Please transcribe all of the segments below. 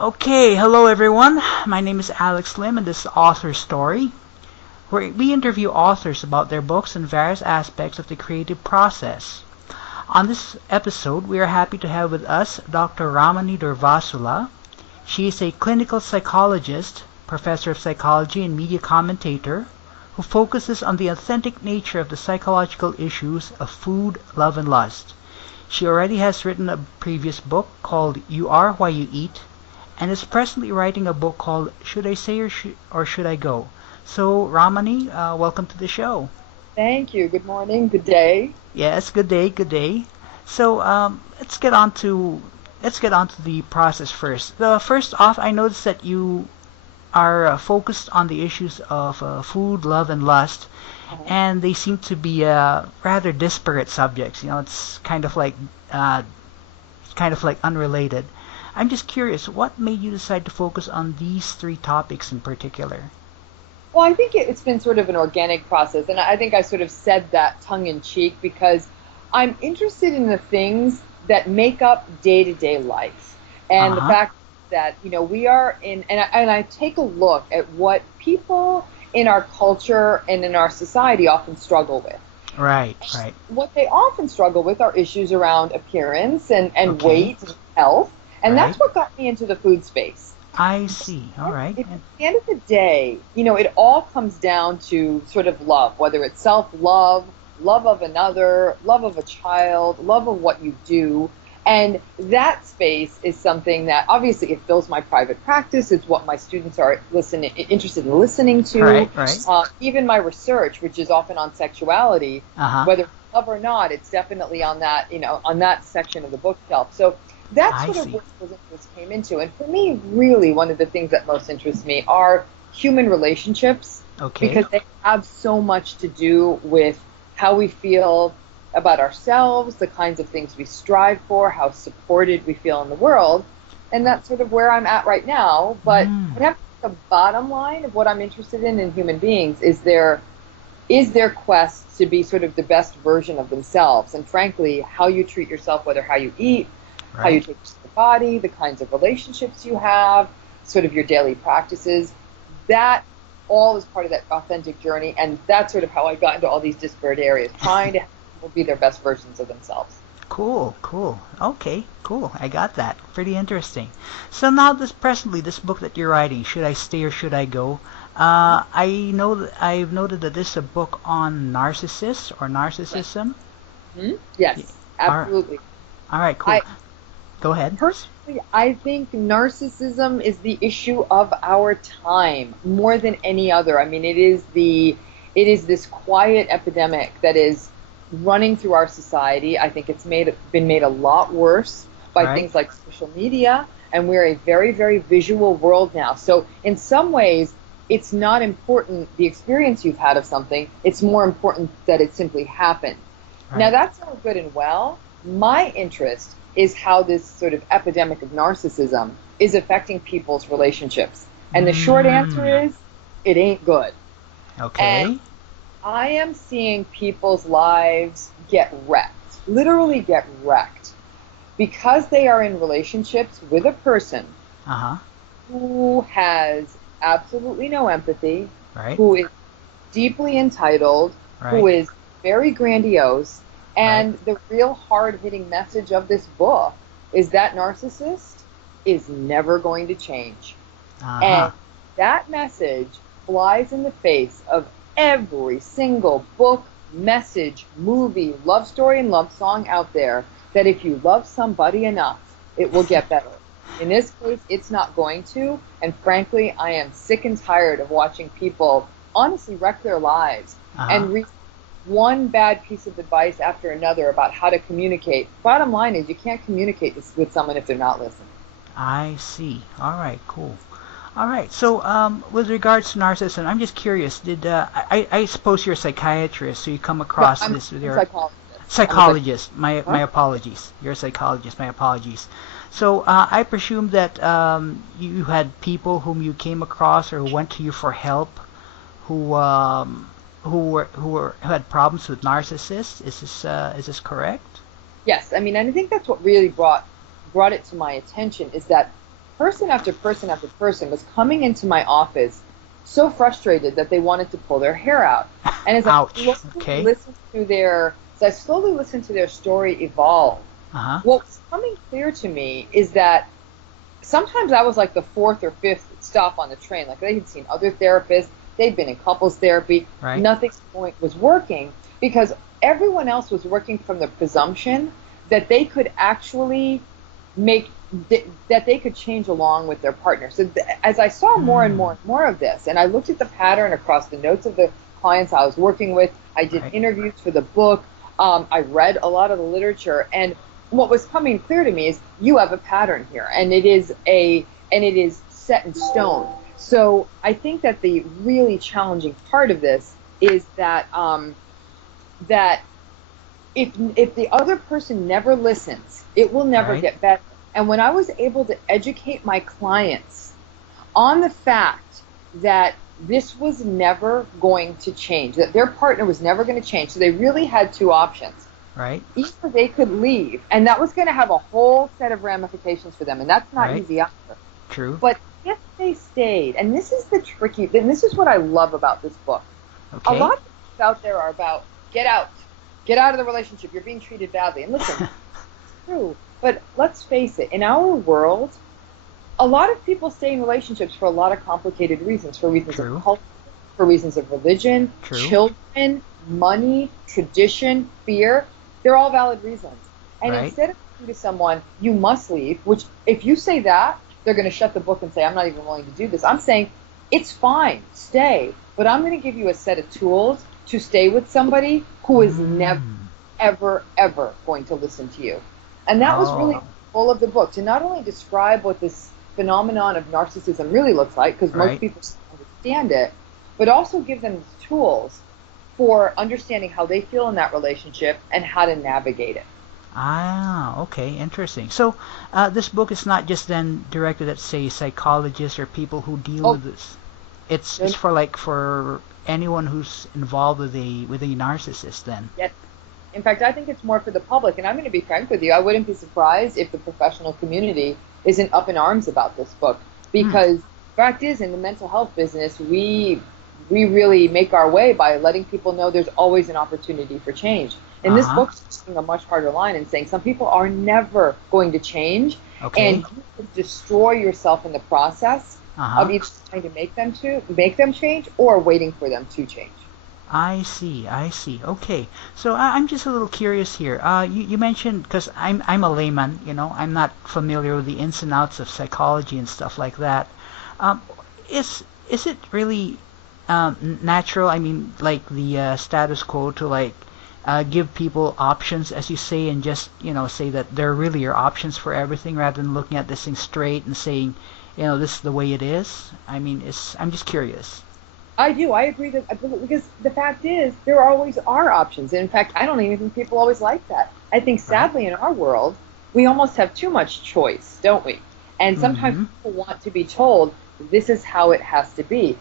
Okay, hello everyone. My name is Alex Lim and this is AuthorStory, where we interview authors about their books and various aspects of the creative process. On this episode, we are happy to have with us Dr. Ramani Durvasula. She is a clinical psychologist, professor of psychology and media commentator who focuses on the authentic nature of the psychological issues of food, love, and lust. She already has written a previous book called You Are Why You Eat, and is presently writing a book called Should I Say or Should I Go? So, Ramani, welcome to the show. Thank you. Good morning. Good day. Yes, good day, good day. So, let's get on to the process first. First off, I noticed that you are focused on the issues of food, love, and lust, Uh-huh. and they seem to be rather disparate subjects. It's kind of like unrelated. I'm just curious, what made you decide to focus on these three topics in particular? Well, I think it's been sort of an organic process, and I think I sort of said that tongue in cheek because I'm interested in the things that make up day-to-day life, and the Uh-huh. fact that we are in, and I take a look at what people in our culture and in our society often struggle with. Right, right. What they often struggle with are issues around appearance and Okay, weight and health, and that's right. what got me into the food space. I see. All right. At the end of the day, it all comes down to sort of love, whether it's self-love, love of another, love of a child, love of what you do. And that space is something that obviously it fills my private practice. It's what my students are interested in listening to. Right, right. Even my research, which is often on sexuality, Uh-huh. whether love or not, it's definitely on that, on that section of the bookshelf. So that's I sort of see. where those interests came into. And for me, really, one of the things that most interests me are human relationships Okay. because they have so much to do with how we feel about ourselves, the kinds of things we strive for, how supported we feel in the world. And that's sort of where I'm at right now. But Mm, I have the bottom line of what I'm interested in human beings is their quest to be sort of the best version of themselves. And frankly, how you treat yourself, whether how you eat, how you right. take care of the body, the kinds of relationships you have, sort of your daily practices, that all is part of that authentic journey. And that's sort of how I got into all these disparate areas, trying to have people be their best versions of themselves. Cool, cool. Okay, cool. I got that. Pretty interesting. So now this book that you're writing, Should I Stay or Should I Go? I know that I've noted that this is a book on narcissists or narcissism. Yes, Y- All, absolutely. all right, cool. I Go ahead. Personally, I think narcissism is the issue of our time more than any other. I mean, it is this quiet epidemic that is running through our society. I think it's been made a lot worse by Right? things like social media, and we're a very, very visual world now. So in some ways, it's not important the experience you've had of something. It's more important that it simply happened. Now, Right. that's all good and well. My interest is how this sort of epidemic of narcissism is affecting people's relationships. And the short Mm, answer is, it ain't good. And okay. I am seeing people's lives get wrecked, literally get wrecked, because they are in relationships with a person Uh-huh. who has absolutely no empathy, Right. who is deeply entitled, who Right. is very grandiose. Right. And the real hard hitting message of this book is that narcissist is never going to change. Uh-huh. And that message flies in the face of every single book, message, movie, love story, and love song out there that if you love somebody enough, it will get better. In this case, it's not going to. And frankly, I am sick and tired of watching people honestly wreck their lives Uh-huh. and read one bad piece of advice after another about how to communicate. Bottom line is you can't communicate with someone if they're not listening. I see. All right, cool. All right. So, with regards to narcissism, I'm just curious. I suppose you're a psychiatrist, so you come No, across I'm this with a your psychologist. I'm a psychologist. My huh? apologies. You're a psychologist. My apologies. So, I presume that you had people whom you came across or who went to you for help, who who had problems with narcissists. Is this correct? Yes, I mean, and I think that's what really brought it to my attention is that person after person after person was coming into my office so frustrated that they wanted to pull their hair out. And as Ouch. I slowly listened to their story evolve, Uh-huh. what was coming clear to me is that sometimes I was like the fourth or fifth stop on the train. Like they had seen other therapists, they'd been in couples therapy, Right. nothing was working because everyone else was working from the presumption that they could actually that they could change along with their partner. So as I saw more and more and more of this, and I looked at the pattern across the notes of the clients I was working with, I did interviews for the book, I read a lot of the literature, and what was coming clear to me is you have a pattern here, and it is set in stone. So I think that the really challenging part of this is that that if the other person never listens, it will never get better. And when I was able to educate my clients on the fact that this was never going to change, that their partner was never going to change, so they really had two options. Right. Either they could leave, and that was going to have a whole set of ramifications for them, and that's not easy either. True. But if they stayed, and this is this is what I love about this book. Okay. A lot of things out there are about get out of the relationship, you're being treated badly. And listen, it's true, but let's face it, in our world, a lot of people stay in relationships for a lot of complicated reasons, for reasons of culture, for reasons of religion, children, money, tradition, fear. They're all valid reasons. And instead of saying to someone, you must leave, which if you say that, they're going to shut the book and say, I'm not even willing to do this. I'm saying, it's fine, stay, but I'm going to give you a set of tools to stay with somebody who is never, ever, ever going to listen to you. And that was really full of the book, to not only describe what this phenomenon of narcissism really looks like, because most people understand it, but also give them tools for understanding how they feel in that relationship and how to navigate it. Ah, okay, interesting. So this book is not just then directed at, say, psychologists or people who deal with this. It's for anyone who's involved with a narcissist then. Yes. In fact, I think it's more for the public, and I'm going to be frank with you. I wouldn't be surprised if the professional community isn't up in arms about this book, because the fact is, in the mental health business, we really make our way by letting people know there's always an opportunity for change. And this book's taking a much harder line and saying some people are never going to change, and you could destroy yourself in the process of either trying to make them change or waiting for them to change. I see. Okay. So I'm just a little curious here. You mentioned, because I'm a layman, I'm not familiar with the ins and outs of psychology and stuff like that. Is it really natural? I mean, like the status quo to give people options, as you say, and just say that there really are options for everything, rather than looking at this thing straight and saying, this is the way it is. I mean, I'm just curious. I do. I agree because the fact is there always are options. And in fact, I don't even think people always like that. I think sadly in our world, we almost have too much choice, don't we? And sometimes people want to be told this is how it has to be.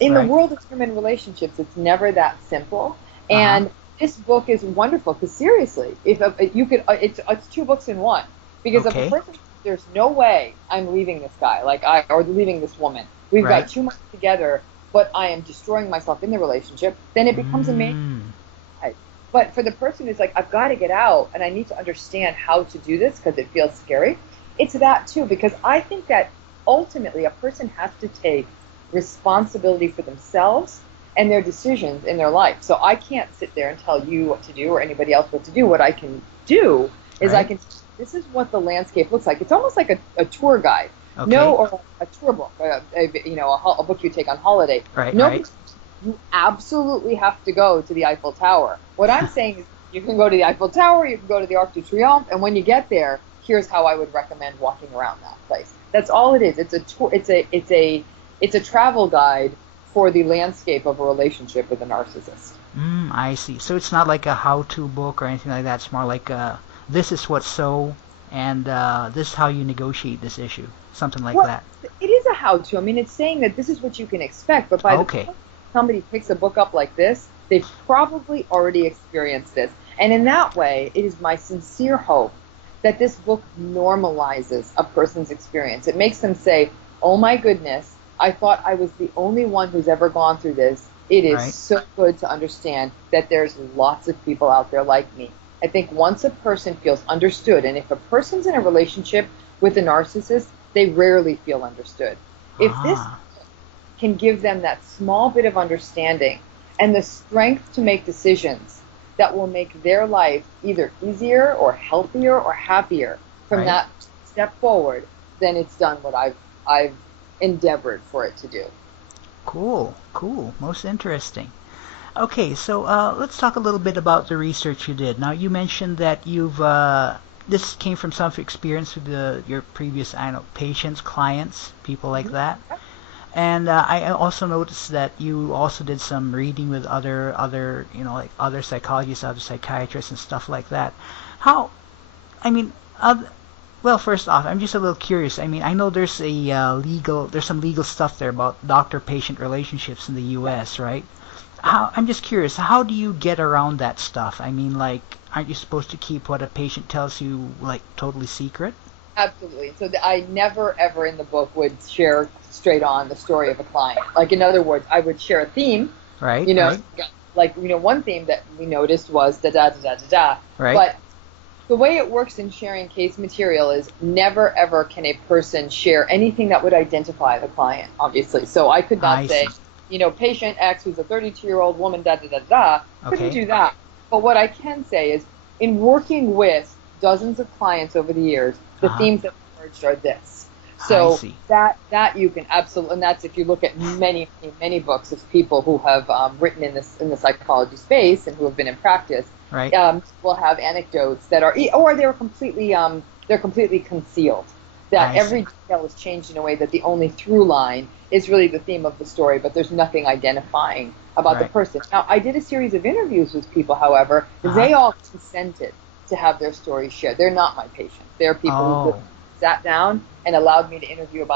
In the world of human relationships, it's never that simple. And this book is wonderful because seriously, if you could, it's two books in one. Because if a person, there's no way I'm leaving this guy, or leaving this woman. We've got too much together, but I am destroying myself in the relationship. Then it becomes amazing. But for the person who's like, I've got to get out, and I need to understand how to do this because it feels scary. It's that too, because I think that ultimately a person has to take responsibility for themselves and their decisions in their life. So I can't sit there and tell you what to do or anybody else what to do. What I can do is this is what the landscape looks like. It's almost like a tour guide. Or a tour book, a book you take on holiday. You absolutely have to go to the Eiffel Tower. What I'm saying is you can go to the Eiffel Tower, you can go to the Arc de Triomphe, and when you get there, here's how I would recommend walking around that place. That's all it is. It's a tour. It's a travel guide for the landscape of a relationship with a narcissist. I see. So it's not like a how-to book or anything like that. It's more like this is what's so, and this is how you negotiate this issue. Something like that. It is a how-to. I mean, it's saying that this is what you can expect, but by the time somebody picks a book up like this, they've probably already experienced this. And in that way, it is my sincere hope that this book normalizes a person's experience. It makes them say, oh my goodness, I thought I was the only one who's ever gone through this. It is so good to understand that there's lots of people out there like me. I think once a person feels understood, and if a person's in a relationship with a narcissist, they rarely feel understood. If this can give them that small bit of understanding and the strength to make decisions that will make their life either easier or healthier or happier from that step forward, then it's done what I've endeavored for it to do. Cool. Most interesting. Okay, so let's talk a little bit about the research you did. Now, you mentioned that you've this came from some experience with your previous, patients, clients, people like that. And I also noticed that you also did some reading with other like other psychologists, other psychiatrists, and stuff like that. Well, first off, I'm just a little curious. I know there's there's some legal stuff there about doctor-patient relationships in the U.S., right? I'm just curious, how do you get around that stuff? Aren't you supposed to keep what a patient tells you, totally secret? Absolutely. So I never, ever in the book would share straight on the story of a client. In other words, I would share a theme. Right. One theme that we noticed was da-da-da-da-da-da. Right. But the way it works in sharing case material is never, ever can a person share anything that would identify the client, obviously. So I could not say, patient X, who's a 32-year-old woman, da-da-da-da. Couldn't do that. But what I can say is, in working with dozens of clients over the years, the themes that emerged are this. So that you can absolutely, and that's if you look at many, many books of people who have written in the psychology space and who have been in practice, will have anecdotes that are, or they're completely concealed. That every detail is changed in a way that the only through line is really the theme of the story, but there's nothing identifying about the person. Now, I did a series of interviews with people, however, they all consented to have their stories shared. They're not my patients. They're people who sat down and allowed me to interview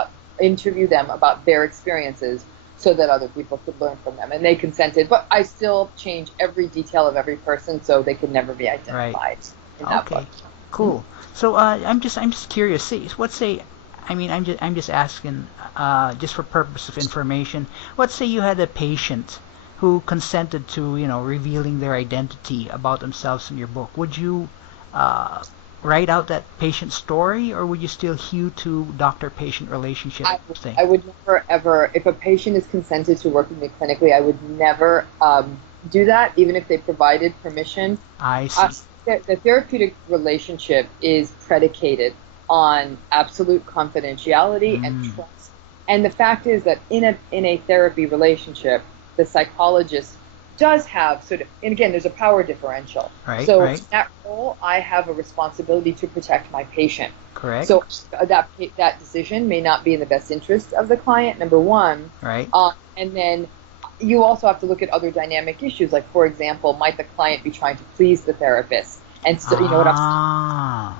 them about their experiences so that other people could learn from them. And they consented, but I still change every detail of every person so they could never be identified in that book. Cool. So I'm just curious. I'm just asking, just for purpose of information. Let's say you had a patient who consented to, revealing their identity about themselves in your book. Would you write out that patient's story, or would you still hew to doctor-patient relationship thing? I would never, ever, if a patient is consented to work with me clinically, I would never do that, even if they provided permission. I see. The therapeutic relationship is predicated on absolute confidentiality and trust. And the fact is that in a therapy relationship, the psychologist does have and again, there's a power differential. In that role, I have a responsibility to protect my patient. Correct. So that decision may not be in the best interest of the client, number one. Right. And then you also have to look at other dynamic issues, like, for example, might the client be trying to please the therapist? And so, I'm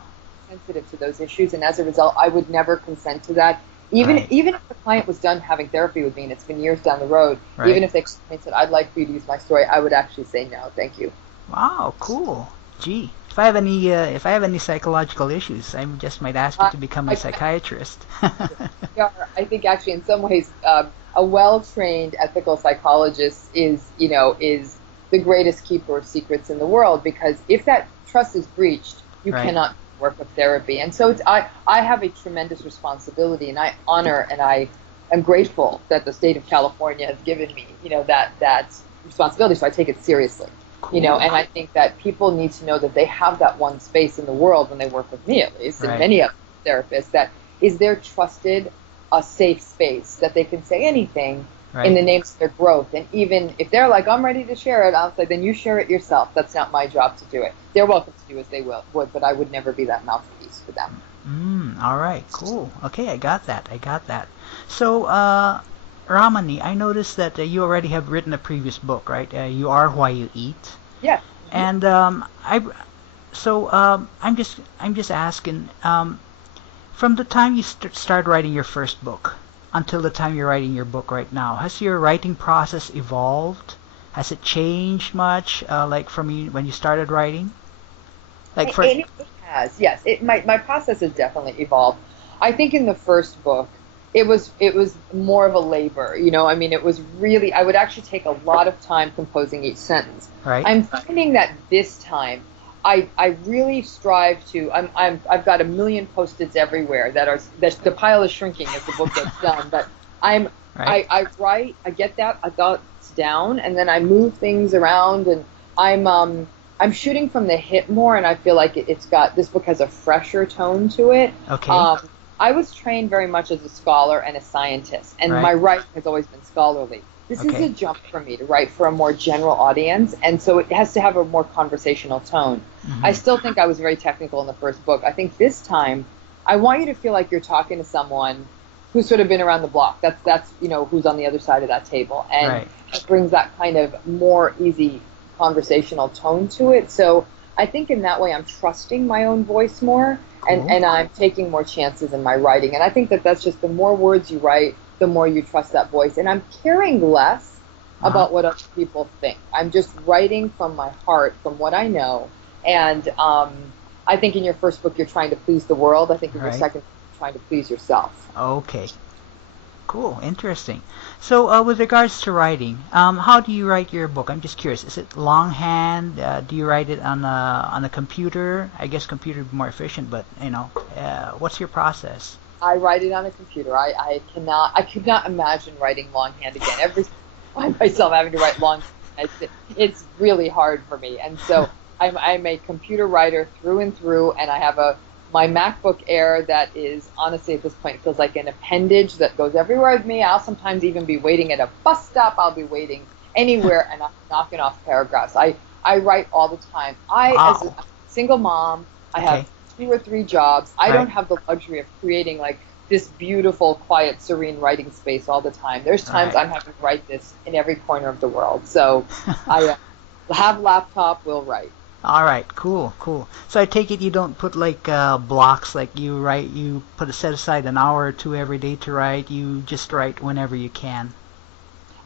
sensitive to those issues, and as a result, I would never consent to that. Even if the client was done having therapy with me, and it's been years down the road, even if they said, I'd like for you to use my story, I would actually say no, thank you. Wow, cool. Gee, if I have any psychological issues, I just might ask you to become a psychiatrist. I think actually, in some ways, a well-trained ethical psychologist is the greatest keeper of secrets in the world, because if that trust is breached, you cannot work with therapy. And so I have a tremendous responsibility, and I honor and I am grateful that the state of California has given me, that responsibility. So I take it seriously, and I think that people need to know that they have that one space in the world when they work with me, at least, and many other therapists, that is their trusted, a safe space that they can say anything in the name of their growth. And even if they're like, I'm ready to share it, I'll say, then you share it yourself. That's not my job to do it. They're welcome to do as they would, but I would never be that mouthpiece for them. All right, cool. Okay, I got that. So, Ramani, I noticed that you already have written a previous book, right? You Are Why You Eat. Yeah. And I'm just asking, from the time you started writing your first book until the time you're writing your book right now, has your writing process evolved? Has it changed much, from when you started writing? Like for It has, yes. My process has definitely evolved. I think in the first book, it was more of a labor. I mean, it was really, I would actually take a lot of time composing each sentence. right. I'm finding that this time, I really strive to. I've got a million post-its everywhere that the pile is shrinking as the book gets done. But Right. I write, I get that, I thoughts down, and then I move things around, and I'm shooting from the hip more, and I feel like this book has a fresher tone to it. Okay. I was trained very much as a scholar and a scientist, and Right. my writing has always been scholarly. This is Okay. a jump for me to write for a more general audience, and so it has to have a more conversational tone. Mhm. I still think I was very technical in the first book. I think this time, I want you to feel like you're talking to someone who's sort of been around the block. That's who's on the other side of that table, and Right. it brings that kind of more easy conversational tone to it. So I think in that way I'm trusting my own voice more, Cool. and I'm taking more chances in my writing. And I think that's just the more words you write, the more you trust that voice. And I'm caring less about what other people think. I'm just writing from my heart, from what I know. And I think in your first book you're trying to please the world. I think in your Right. second you're trying to please yourself. Okay. Cool. Interesting. So, with regards to writing, how do you write your book? I'm just curious. Is it longhand? Do you write it on a computer? I guess computer would be more efficient, but what's your process? I write it on a computer. I could not imagine writing longhand again. Every time I find myself having to write longhand, it's really hard for me. And so I'm a computer writer through and through, and I have my MacBook Air that is, honestly, at this point, feels like an appendage that goes everywhere with me. I'll sometimes even be waiting at a bus stop. I'll be waiting anywhere, and I'm knocking off paragraphs. I write all the time. As a single mom, I have 2 or 3 jobs. I don't have the luxury of creating like this beautiful, quiet, serene writing space all the time. There's times I'm having to write this in every corner of the world. So I have laptop, will write. All right, cool. So I take it you don't put like blocks, like you set aside an hour or two every day to write. You just write whenever you can.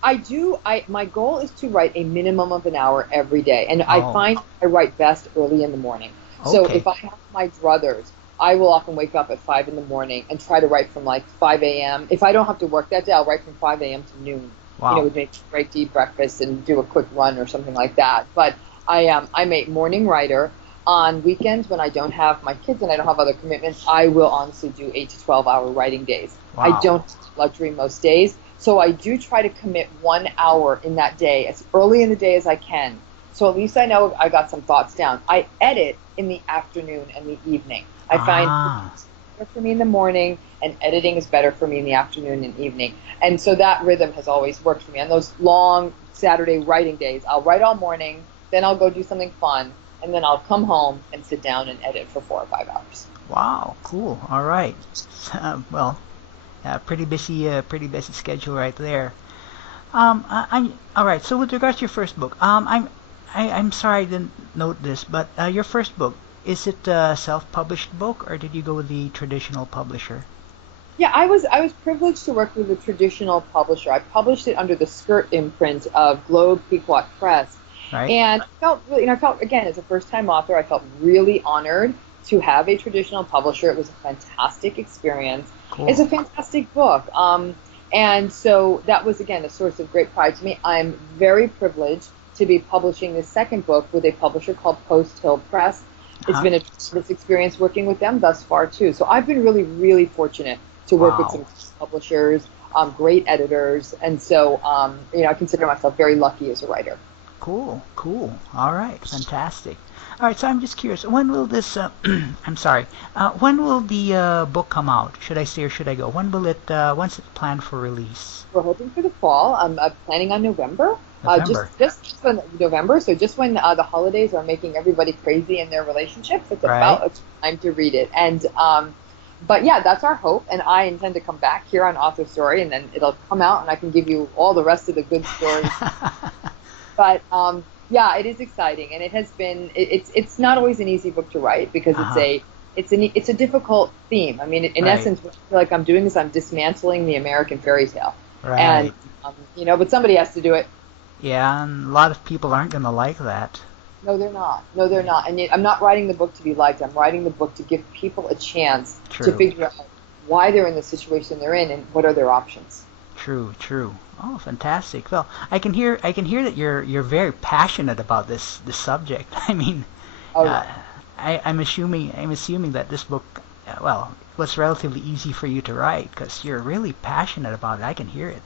I do. My goal is to write a minimum of an hour every day, and I find I write best early in the morning. So if I have my druthers, I will often wake up at 5 in the morning and try to write from like 5 a.m. If I don't have to work that day, I'll write from 5 a.m. to noon. Wow. With maybe break to eat breakfast and do a quick run or something like that. But I'm a morning writer. On weekends when I don't have my kids and I don't have other commitments, I will honestly do 8 to 12-hour writing days. Wow. I don't have luxury most days, so I do try to commit 1 hour in that day as early in the day as I can. So at least I know I got some thoughts down. I edit in the afternoon and the evening. I find it's better for me in the morning, and editing is better for me in the afternoon and evening. And so that rhythm has always worked for me. On those long Saturday writing days, I'll write all morning, then I'll go do something fun, and then I'll come home and sit down and edit for 4 or 5 hours. Wow, cool. All right. Pretty busy schedule right there. I'm all right. So with regards to your first book, I'm sorry I didn't note this, but your first book, is it a self-published book or did you go with the traditional publisher? Yeah, I was privileged to work with a traditional publisher. I published it under the Skirt imprint of Globe Pequot Press. Right. And I felt, again, as a first-time author, I felt really honored to have a traditional publisher. It was a fantastic experience. Cool. It's a fantastic book. And so that was, again, a source of great pride to me. I'm very privileged to be publishing the second book with a publisher called Post Hill Press. It's been a tremendous experience working with them thus far, too. So I've been really, really fortunate to work with some publishers, great editors. And so, I consider myself very lucky as a writer. Cool. All right, fantastic. All right, so I'm just curious, when will this, I'm sorry, when will the book come out? Should I say or should I go? When's it planned for release? We're hoping for the fall. I'm planning on November. November. Just when November, so just when the holidays are making everybody crazy in their relationships, it's about a time to read it. And, but yeah, that's our hope, and I intend to come back here on AuthorStory, and then it'll come out, and I can give you all the rest of the good stories. But yeah, it is exciting, and it has been. It's not always an easy book to write because it's a difficult theme. I mean, in essence, what I feel like I'm doing is I'm dismantling the American fairy tale, and but somebody has to do it. Yeah, and a lot of people aren't going to like that. No, they're not. No, they're not. And yet, I'm not writing the book to be liked. I'm writing the book to give people a chance to True. figure out why they're in the situation they're in and what are their options. True, true. Oh, fantastic. Well, I can hear that you're very passionate about this subject. I mean, Oh, uh, yeah. I'm assuming that this book, well, was relatively easy for you to write because you're really passionate about it. I can hear it.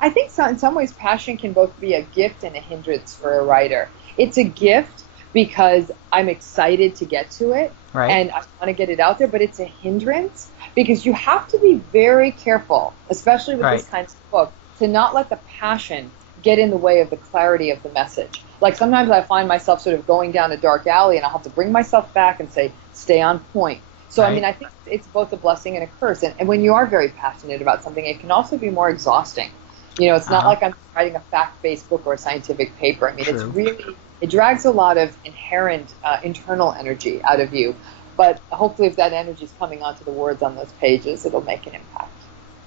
I think so, in some ways, passion can both be a gift and a hindrance for a writer. It's a gift because I'm excited to get to it Right? and I want to get it out there, but it's a hindrance because you have to be very careful, especially with Right. this kind of book, to not let the passion get in the way of the clarity of the message. Like sometimes I find myself sort of going down a dark alley and I'll have to bring myself back and say, stay on point. So, I mean, Right? I think it's both a blessing and a curse. And when you are very passionate about something, it can also be more exhausting. You know, it's not Uh-huh. like I'm writing a fact-based book or a scientific paper. I mean, it's True. really, it drags a lot of inherent internal energy out of you. But hopefully, if that energy is coming onto the words on those pages, it'll make an impact.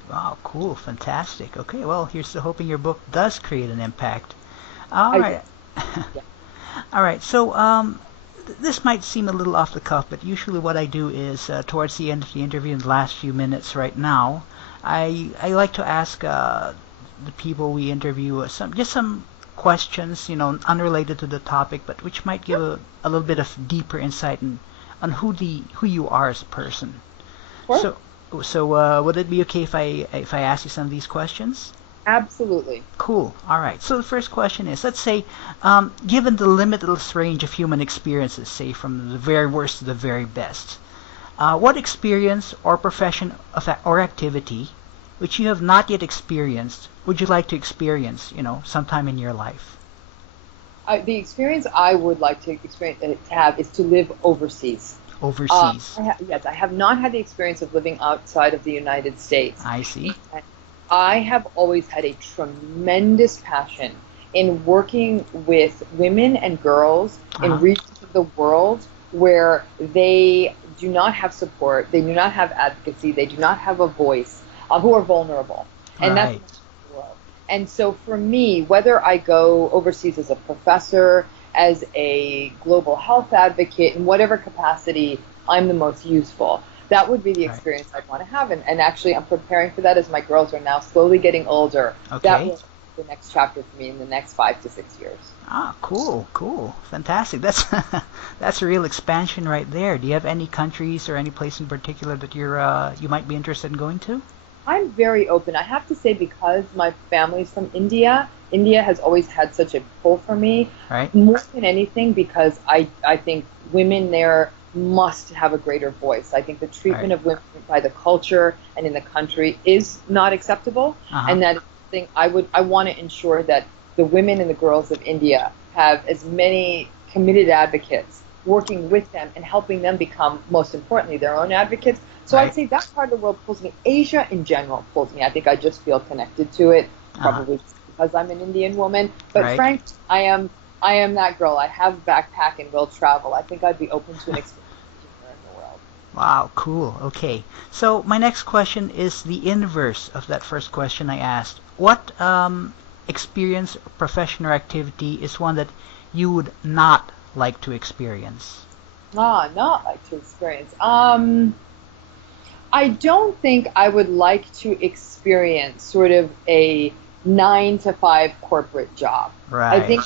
Wow, cool, fantastic. Okay, well, here's to hoping your book does create an impact. All I do. right. Yeah. All right. So, this might seem a little off the cuff, but usually what I do is towards the end of the interview, in the last few minutes right now, I like to ask the people we interview some questions, unrelated to the topic, but which might give a little bit of deeper insight on who you are as a person. Sure. So, would it be okay if I ask you some of these questions? Absolutely. Cool. All right. So the first question is, let's say, given the limitless range of human experiences, say from the very worst to the very best, what experience or profession or activity which you have not yet experienced would you like to experience, sometime in your life? The experience I would like to experience to have is to live overseas. Overseas. Yes, I have not had the experience of living outside of the United States. I see. And I have always had a tremendous passion in working with women and girls in Uh-huh. regions of the world where they do not have support, they do not have advocacy, they do not have a voice, who are vulnerable. And that's Right. the world. And so for me, whether I go overseas as a professor, as a global health advocate, in whatever capacity I'm the most useful, that would be the Right. experience I'd want to have. And actually, I'm preparing for that as my girls are now slowly getting older. That Okay. will be the next chapter for me in the next 5 to 6 years. Ah, cool, cool, fantastic. That's that's a real expansion right there. Do you have any countries or any place in particular that you might be interested in going to? I'm very open. I have to say, because my family's from India, India has always had such a pull for me, Right. more than anything because I think women there must have a greater voice. I think the Right. treatment of women by the culture and in the country is not acceptable, Uh-huh. and that is something I want to ensure that the women and the girls of India have as many committed advocates working with them and helping them become, most importantly, their own advocates. So I'd Right. say that part of the world pulls me. Asia in general pulls me. I think I just feel connected to it, Uh-huh. probably because I'm an Indian woman. But Right. Frank, I am that girl. I have a backpack and will travel. I think I'd be open to an experience anywhere in the world. Wow, cool. Okay. So my next question is the inverse of that first question I asked. What experience, profession, or activity is one that you would not like to experience? Not like to experience. I don't think I would like to experience sort of a 9 to 5 corporate job. I Right. think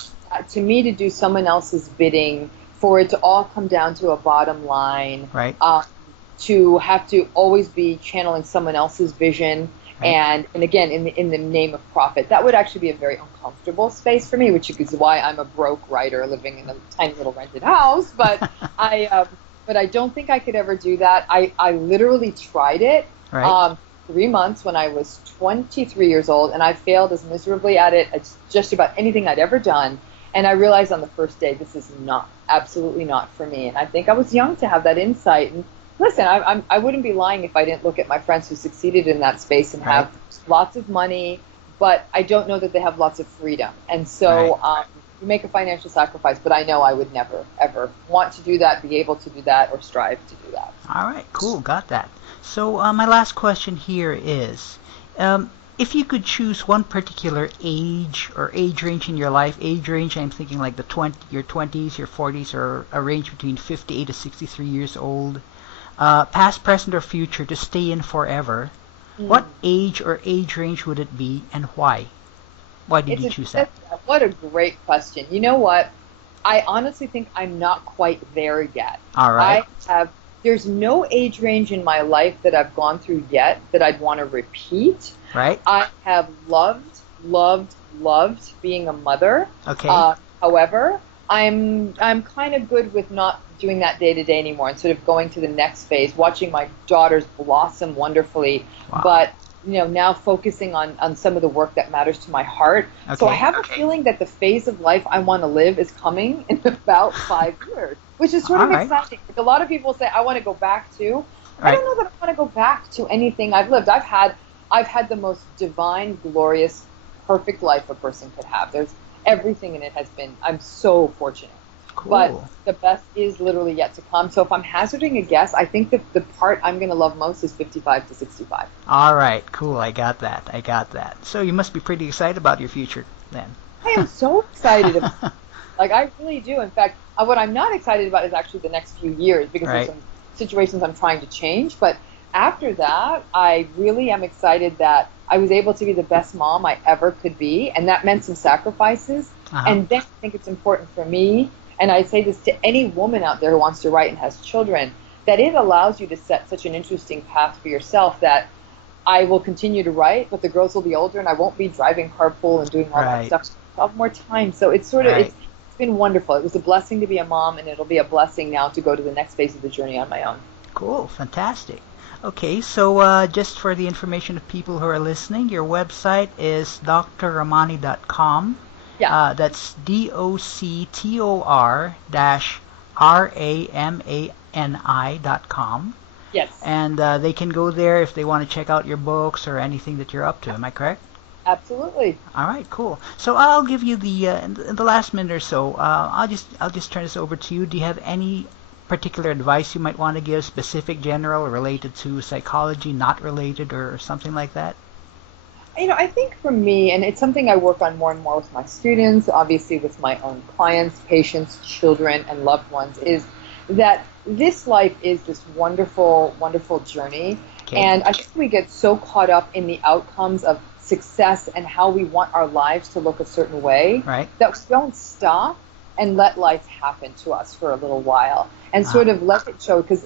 to me to do someone else's bidding, for it to all come down to a bottom line, Right. to have to always be channeling someone else's vision, Right. and again in the name of profit, that would actually be a very uncomfortable space for me, which is why I'm a broke writer living in a tiny little rented house. But I don't think I could ever do that. I literally tried it Right. 3 months when I was 23 years old, and I failed as miserably at it as just about anything I'd ever done. And I realized on the first day, this is absolutely not for me. And I think I was young to have that insight. And listen, I wouldn't be lying if I didn't look at my friends who succeeded in that space and have lots of money, but I don't know that they have lots of freedom. And so you make a financial sacrifice, but I know I would never, ever want to do that, be able to do that, or strive to do that. All right. Cool. Got that. So my last question here is, if you could choose one particular age or age range in your life, age range, I'm thinking like your 20s, your 40s, or a range between 58 to 63 years old, past, present, or future, to stay in forever, what age or age range would it be, and why? Why did you choose that? What a great question. You know what? I honestly think I'm not quite there yet. All right. There's no age range in my life that I've gone through yet that I'd want to repeat. Right. I have loved being a mother. Okay. However, I'm kind of good with not doing that day to day anymore and sort of going to the next phase, watching my daughters blossom wonderfully. Wow. But now focusing on some of the work that matters to my heart. Okay. So I have a feeling that the phase of life I want to live is coming in about 5 years, which is sort of exciting. Like a lot of people say, I want to go back to. I don't know that I want to go back to anything I've lived. I've had the most divine, glorious, perfect life a person could have. There's everything in it has been. I'm so fortunate. Cool. But the best is literally yet to come. So if I'm hazarding a guess, I think that the part I'm going to love most is 55 to 65. All right, cool. I got that. So you must be pretty excited about your future then. I am so excited about Like, I really do. In fact, what I'm not excited about is actually the next few years, because there's some situations I'm trying to change. But after that, I really am excited that I was able to be the best mom I ever could be, and that meant some sacrifices. And then I think it's important for me, and I say this to any woman out there who wants to write and has children, that it allows you to set such an interesting path for yourself that I will continue to write, but the girls will be older and I won't be driving carpool and doing all that stuff. I'll have more time. So it's sort of, it's been wonderful. It was a blessing to be a mom, and it'll be a blessing now to go to the next phase of the journey on my own. Cool. Fantastic. Okay, so just for the information of people who are listening, your website is drramani.com. Yeah. That's doctor-ramani.com. Yes. And they can go there if they want to check out your books or anything that you're up to. Am I correct? Absolutely. All right, cool. So I'll give you in the last minute or so. I'll just turn this over to you. Do you have any particular advice you might want to give, specific, general, or related to psychology, not related, or something like that? I think for me, and it's something I work on more and more with my students, obviously with my own clients, patients, children, and loved ones, is that this life is this wonderful, wonderful journey. Okay. And I think we get so caught up in the outcomes of success and how we want our lives to look a certain way that we don't stop and let life happen to us for a little while and sort of let it show. Because,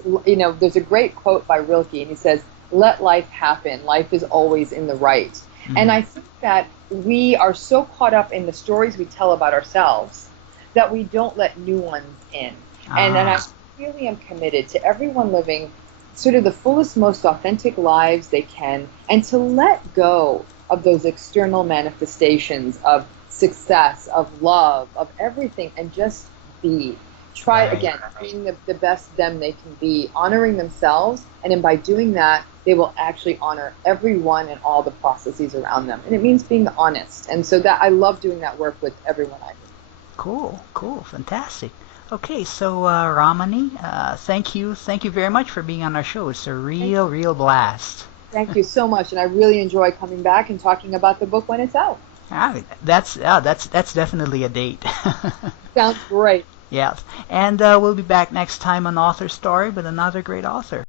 there's a great quote by Rilke, and he says, "Let life happen. Life is always in the right." Mm-hmm. And I think that we are so caught up in the stories we tell about ourselves that we don't let new ones in. And I really am committed to everyone living sort of the fullest, most authentic lives they can, and to let go of those external manifestations of success, of love, of everything, and just be. Try again, being the best them they can be, honoring themselves, and then by doing that, they will actually honor everyone and all the processes around them. And it means being honest. And so that I love doing that work with everyone I meet. Cool, fantastic. Okay, so Ramani, thank you very much for being on our show. It's a real blast. Thank you so much, and I really enjoy coming back and talking about the book when it's out. That's definitely a date. Sounds great. Yeah, and we'll be back next time on Author Story with another great author.